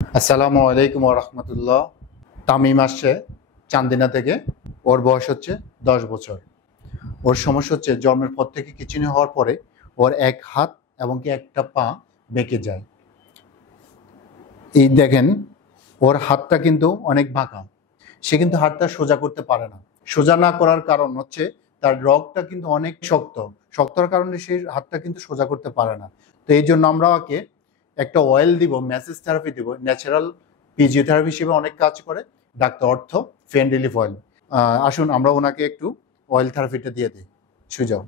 আসসালামু আলাইকুম ওয়া রাহমাতুল্লাহ। তামিম আসছে চান্দিনা থেকে। ওর বয়স হচ্ছে 10 বছর। ওর সমস্যা হচ্ছে জন্মের পর থেকে কিডনি হওয়ার পরে ওর এক হাত এবং কি একটা পা বেঁকে যায়। এই দেখেন, ওর হাতটা কিন্তু অনেক বাঁকা। সে কিন্তু হাতটা সোজা করতে পারে না। সোজা না করার কারণ হচ্ছে তার রগটা কিন্তু অনেক শক্ত। শক্তর কারণে সে হাতটা কিন্তু সোজা করতে পারে না। তো এই জন্য আমরা ওকে একটা অয়েল দিব, ম্যাসেজ থেরাপি দিব। ন্যাচারাল ফিজিওথেরাপি হিসেবে অনেক কাজ করে ডাক্তার অর্থ ফেন রিলিফ অয়েল। আসুন আমরা ওনাকে একটু অয়েল থেরাপিটা দিয়ে দিই। সুজাও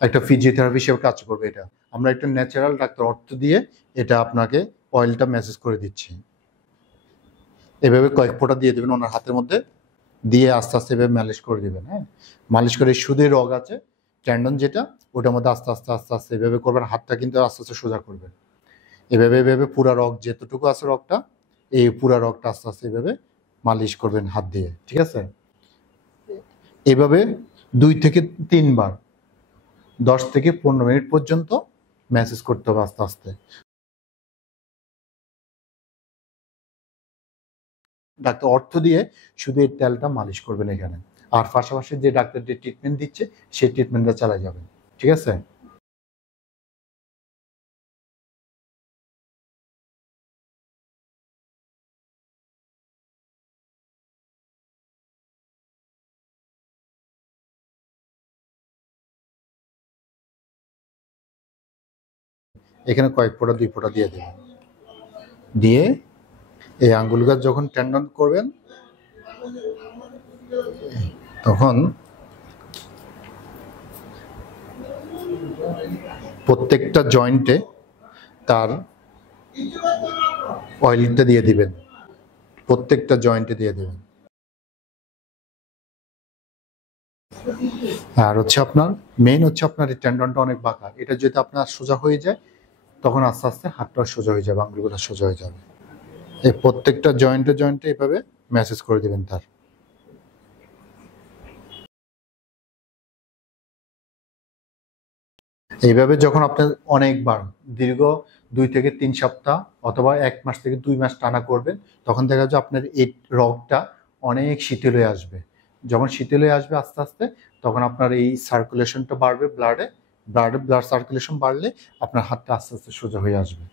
একটা ফিজিওথেরাপি হিসেবে কাজ করবে এটা। আমরা একটা ন্যাচারাল ডাক্তার অর্থ দিয়ে এটা আপনাকে অয়েলটা ম্যাসেজ করে দিচ্ছি। এভাবে কয়েক ফোঁটা দিয়ে দেবেন ওনার হাতের মধ্যে, দিয়ে আস্তে আস্তে এভাবে মালিশ করে দেবেন। হ্যাঁ, মালিশ করে সুদের রগ আছে ট্যান্ডন যেটা, ওটার মধ্যে আস্তে আস্তে আস্তে আস্তে এভাবে করবেন। হাতটা কিন্তু আস্তে আস্তে সোজা করবেন। এভাবে এভাবে পুরা রগ যেতটুকু আছে রগটা, এই পুরা রগটা আস্তে আস্তে এভাবে মালিশ করবেন হাত দিয়ে। ঠিক আছে, এভাবে 2 থেকে 3 বার 10 থেকে 15 মিনিট পর্যন্ত ম্যাসেজ করতে হবে আস্তে আস্তে। ডাক্তার অর্থ দিয়ে শুধু এই তেলটা মালিশ করবেন এখানে, আর পাশাপাশি যে ডাক্তার যে ট্রিটমেন্ট দিচ্ছে সেই ট্রিটমেন্টটা চালাই যাবেন। ঠিক আছে, এখানে কয়েক ফোঁটা 2 ফোঁটা দিয়ে দেবেন। দিয়ে এই আঙ্গুলটা যখন টেন্ডন করবেন তখন প্রত্যেকটা জয়েন্টে তার অয়েলটা দিয়ে দিবেন, প্রত্যেকটা জয়েন্টে দিয়ে দেবেন। আর হচ্ছে আপনার মেইন হচ্ছে আপনার এই টেন্ডনটা অনেক বাঁকা, এটা যদি আপনার সোজা হয়ে যায় তখন আস্তে আস্তে হাতটা সোজা হয়ে যাবে, আঙ্গুলগুলো সোজা হয়ে যাবে। এই প্রত্যেকটা জয়েন্টে জয়েন্টে এভাবে ম্যাসেজ করে দিবেন তার। এইভাবে যখন আপনার অনেকবার দীর্ঘ 2 থেকে 3 সপ্তাহ অথবা 1 মাস থেকে 2 মাস টানা করবেন, তখন দেখা যাচ্ছে আপনার এই রগটা অনেক শিথিল হয়ে আসবে। যখন শিথিল হয়ে আসবে আস্তে আস্তে, তখন আপনার এই সার্কুলেশনটা বাড়বে, ব্লাড সার্কুলেশন বাড়লে আপনার হাতটা আস্তে আস্তে সোজা হয়ে আসবে।